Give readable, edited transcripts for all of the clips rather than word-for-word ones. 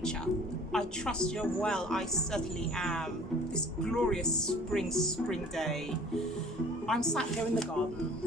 nature. I trust you're well. I certainly am. This glorious spring day. I'm sat here in the garden,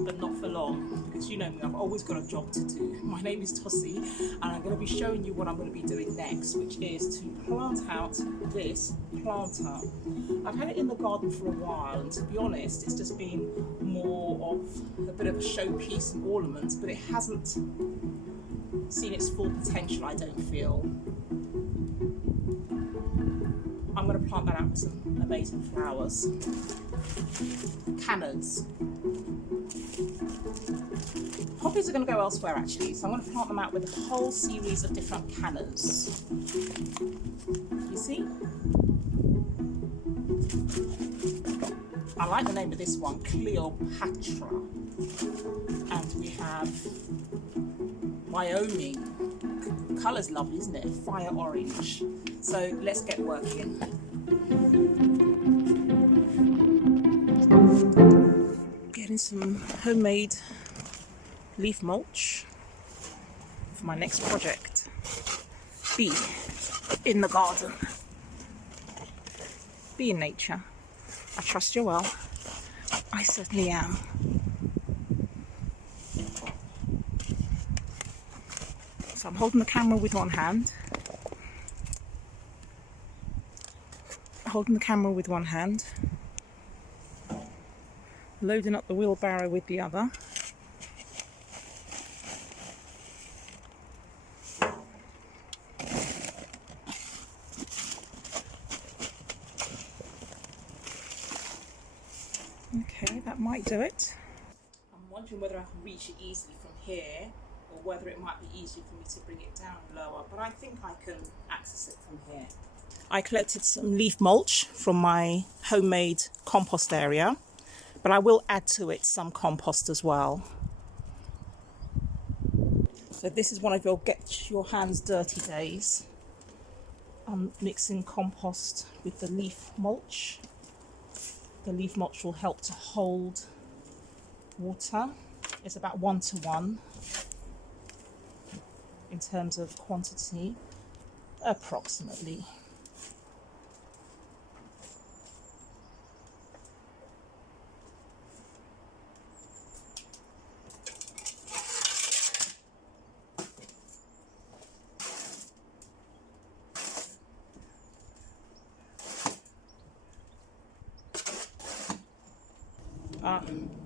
but not for long, because you know me, I've always got a job to do. My name is Tossie, and I'm going to be showing you what I'm going to be doing next, which is to plant out this planter. I've had it in the garden for a while, and to be honest, it's just been more of a bit of a showpiece and ornament, but it hasn't seen its full potential, I don't feel. I'm going to plant that out with some amazing flowers. Canas. Poppies are going to go elsewhere actually, so I'm going to plant them out with a whole series of different canas. You see? I like the name of this one, Cleopatra. And we have Wyoming. Colour's lovely, isn't it? Fire orange. So let's get working. Getting some homemade leaf mulch for my next project. Be in the garden. Be in nature. I trust you're well. I certainly am. So I'm holding the camera with one hand. Loading up the wheelbarrow with the other. Okay, that might do it. I'm wondering whether I can reach it easily from here, or whether it might be easier for me to bring it down lower, but I think I can access it from here. I collected some leaf mulch from my homemade compost area, but I will add to it some compost as well. So this is one of your get your hands dirty days. I'm mixing compost with the leaf mulch. The leaf mulch will help to hold water. It's about 1-to-1 in terms of quantity, approximately.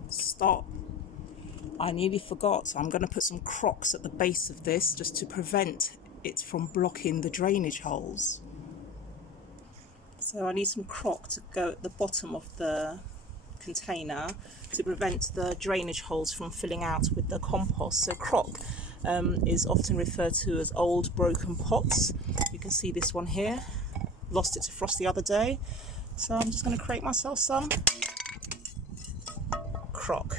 Stop. I nearly forgot. I'm going to put some crocks at the base of this just to prevent it from blocking the drainage holes. So I need some crock to go at the bottom of the container to prevent the drainage holes from filling out with the compost. So crock is often referred to as old broken pots. You can see this one here. Lost it to frost the other day. So I'm just going to create myself some crock.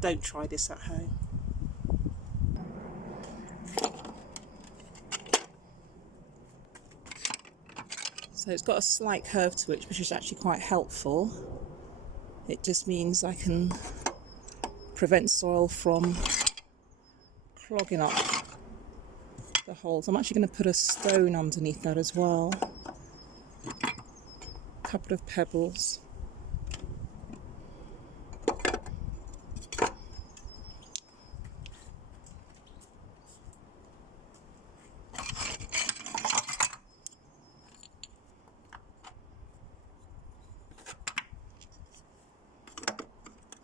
Don't try this at home. So it's got a slight curve to it, which is actually quite helpful. It just means I can prevent soil from clogging up the holes. I'm actually going to put a stone underneath that as well. A couple of pebbles.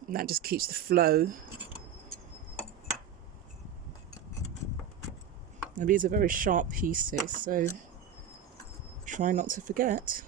And that just keeps the flow. Now these are very sharp pieces, so try not to forget.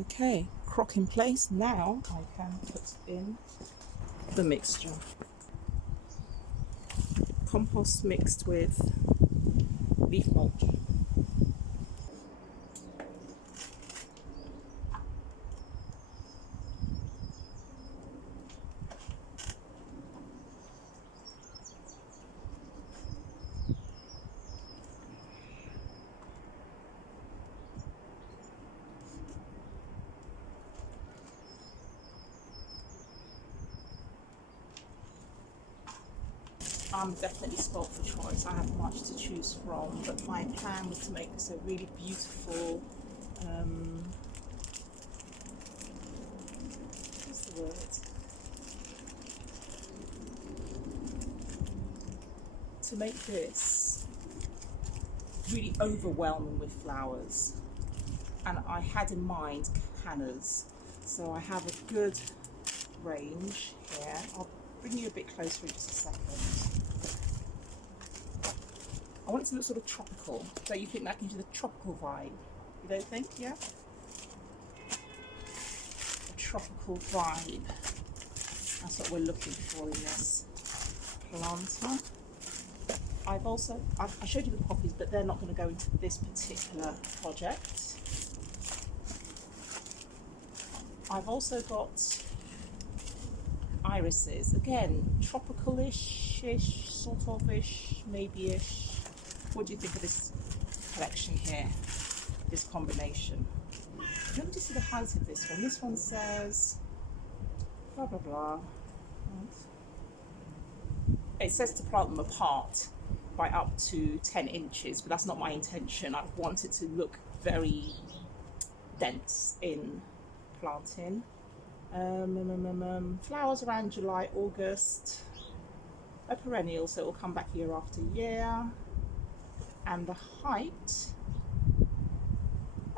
Okay, crock in place. Now I can put in the mixture. Compost mixed with leaf mulch. I'm definitely spoilt for choice. I have much to choose from, but my plan was to make this a really beautiful, what's the word? To make this really overwhelming with flowers. And I had in mind canas. So I have a good range here. I'll bring you a bit closer in just a second. I want it to look sort of tropical. Don't you think that gives you the tropical vibe? You don't think? Yeah? A tropical vibe. That's what we're looking for in this planta. I showed you the poppies, but they're not going to go into this particular project. I've also got irises. Again, tropical-ish, sort of-ish, maybe-ish. What do you think of this collection here? This combination? Let me just see the height of this one. This one says blah blah blah. It says to plant them apart by up to 10 inches, but that's not my intention. I want it to look very dense in planting. Flowers around July, August. A perennial, so it will come back year after year. And the height,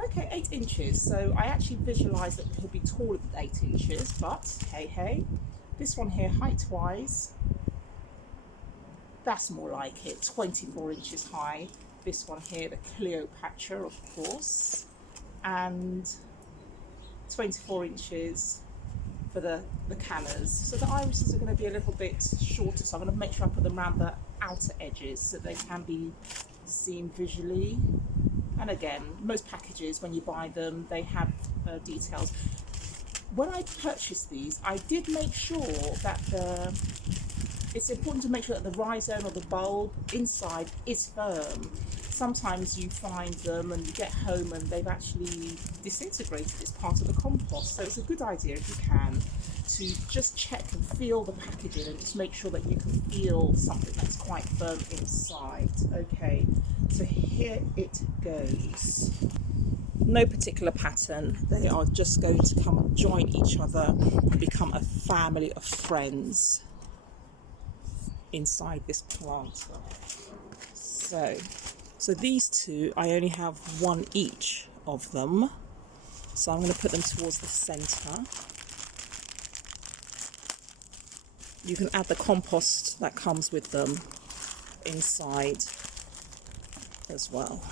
okay, 8 inches. So I actually visualised that it could be taller than 8 inches, but hey hey. This one here, height-wise, that's more like it, 24 inches high. This one here, the Cleopatra, of course, and 24 inches for the canas. So the irises are going to be a little bit shorter, so I'm going to make sure I put them around the outer edges so they can be seen visually. And again, most packages, when you buy them, they have details. When I purchased these, I did make sure that it's important to make sure that the rhizome or the bulb inside is firm. Sometimes you find them and you get home and they've actually disintegrated as part of the compost. So it's a good idea, if you can, to just check and feel the packaging and just make sure that you can feel something that's quite firm inside. Okay, so here it goes. No particular pattern. They are just going to come and join each other and become a family of friends inside this planter. So these two, I only have one each of them. So I'm going to put them towards the centre. You can add the compost that comes with them inside as well.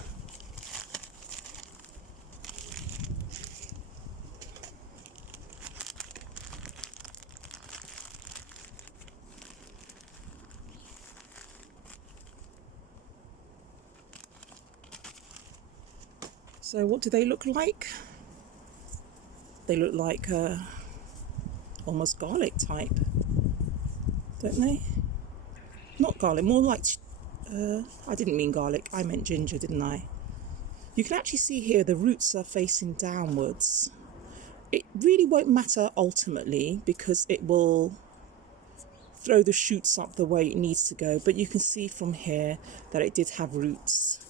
So what do they look like? They look like almost garlic type, don't they? Not garlic, more like, I didn't mean garlic, I meant ginger, didn't I? You can actually see here the roots are facing downwards. It really won't matter ultimately because it will throw the shoots up the way it needs to go, but you can see from here that it did have roots.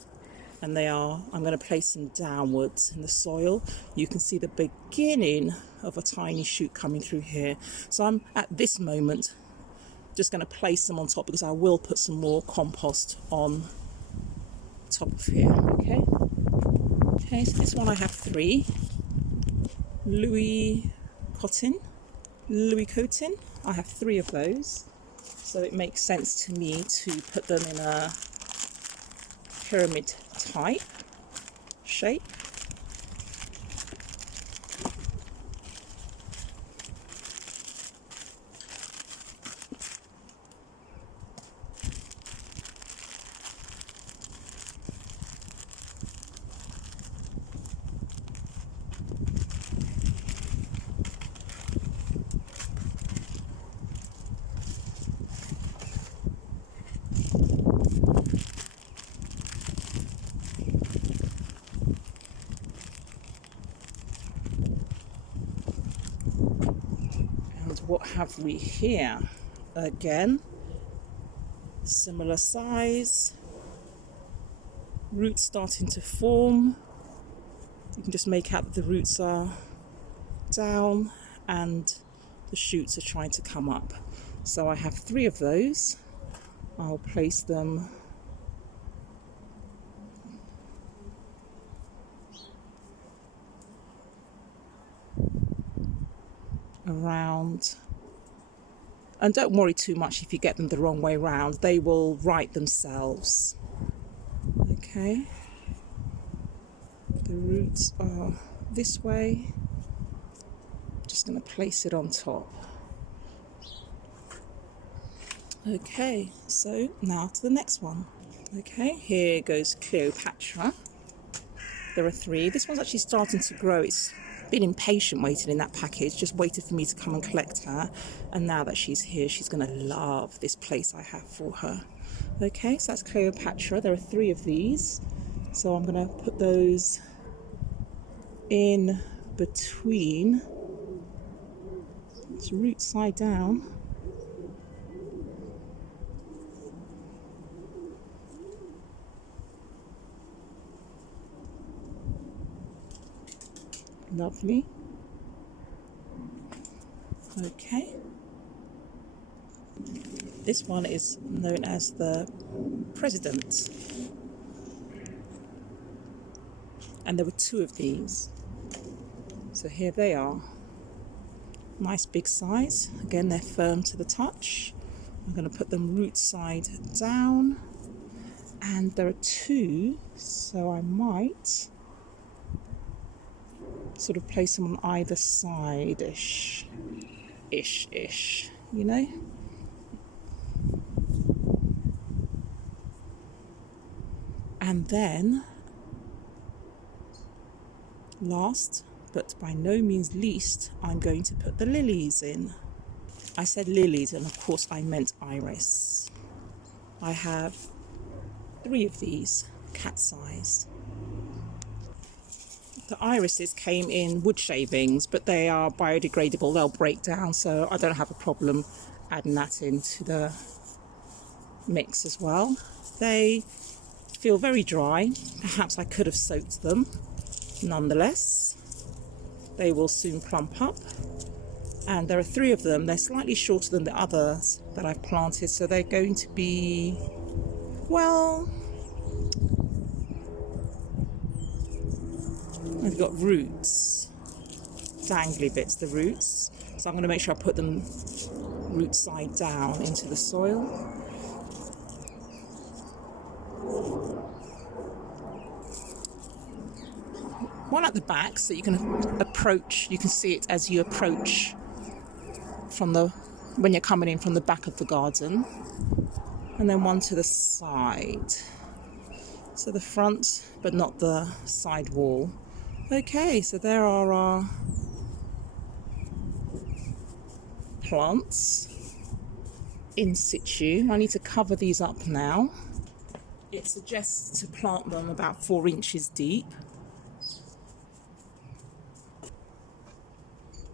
And I'm going to place them downwards in the soil. You can see the beginning of a tiny shoot coming through here. So I'm at this moment just going to place them on top because I will put some more compost on top of here. Okay, so this one I have 3. Louis Cotton. I have 3 of those. So it makes sense to me to put them in a pyramid type shape. What have we here? Again, similar size. Roots starting to form. You can just make out that the roots are down and the shoots are trying to come up. So I have 3 of those. I'll place them around, and don't worry too much if you get them the wrong way round, they will right themselves. Okay, the roots are this way. Just going to place it on top. Okay, so now to the next one. Okay, here goes Cleopatra. There are 3. This one's actually starting to grow. It's been impatient waiting in that package, just waited for me to come and collect her. And now that she's here, she's going to love this place I have for her. Okay, so that's Cleopatra. There are 3 of these. So I'm going to put those in between. It's root side down. Lovely. Okay. This one is known as the President. And there were 2 of these. So here they are. Nice big size. Again, they're firm to the touch. I'm going to put them root side down. And there are 2, so I might sort of place them on either side ish, you know. And then last but by no means least, I'm going to put the lilies in. I said lilies, and of course I meant iris. I have 3 of these, cat size. The irises came in wood shavings, but they are biodegradable, they'll break down, so I don't have a problem adding that into the mix as well. They feel very dry, perhaps I could have soaked them. Nonetheless, they will soon plump up, and there are 3 of them. They're slightly shorter than the others that I've planted, so they're going to be, well, they've got roots, dangly bits, the roots. So I'm going to make sure I put them root side down into the soil. One at the back, so you can approach, you can see it as you approach from when you're coming in from the back of the garden. And then one to the side. So the front, but not the side wall. Okay, so there are our plants in situ. I need to cover these up now. It suggests to plant them about 4 inches deep.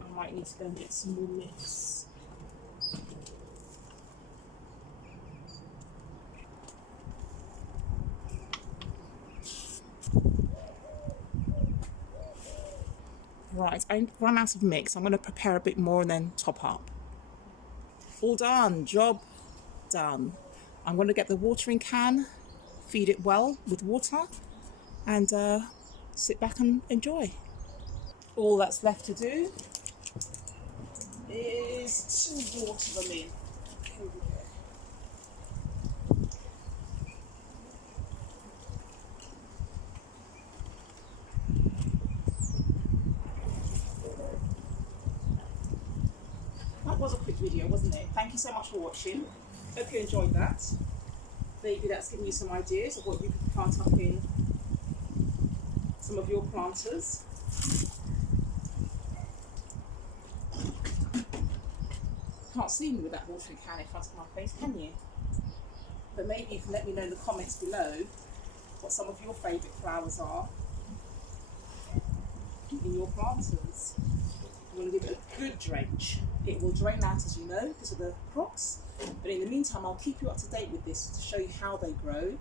I might need to go and get some more mix. Right, I run out of mix. I'm going to prepare a bit more and then top up. All done, job done. I'm going to get the watering can, feed it well with water, and sit back and enjoy. All that's left to do is to water them in. That was a quick video, wasn't it? Thank you so much for watching. Hope you enjoyed that. Maybe that's given you some ideas of what you could plant up in some of your planters. Can't see me with that watering can in front of my face, can you? But maybe you can let me know in the comments below what some of your favourite flowers are in your planters. I'm going to give it a good drench. It will drain out, as you know, because of the crocs. But in the meantime, I'll keep you up to date with this to show you how they grow.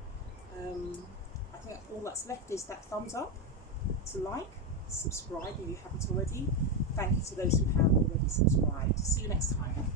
I think all that's left is that thumbs up, to like, subscribe if you haven't already. Thank you to those who have already subscribed. See you next time.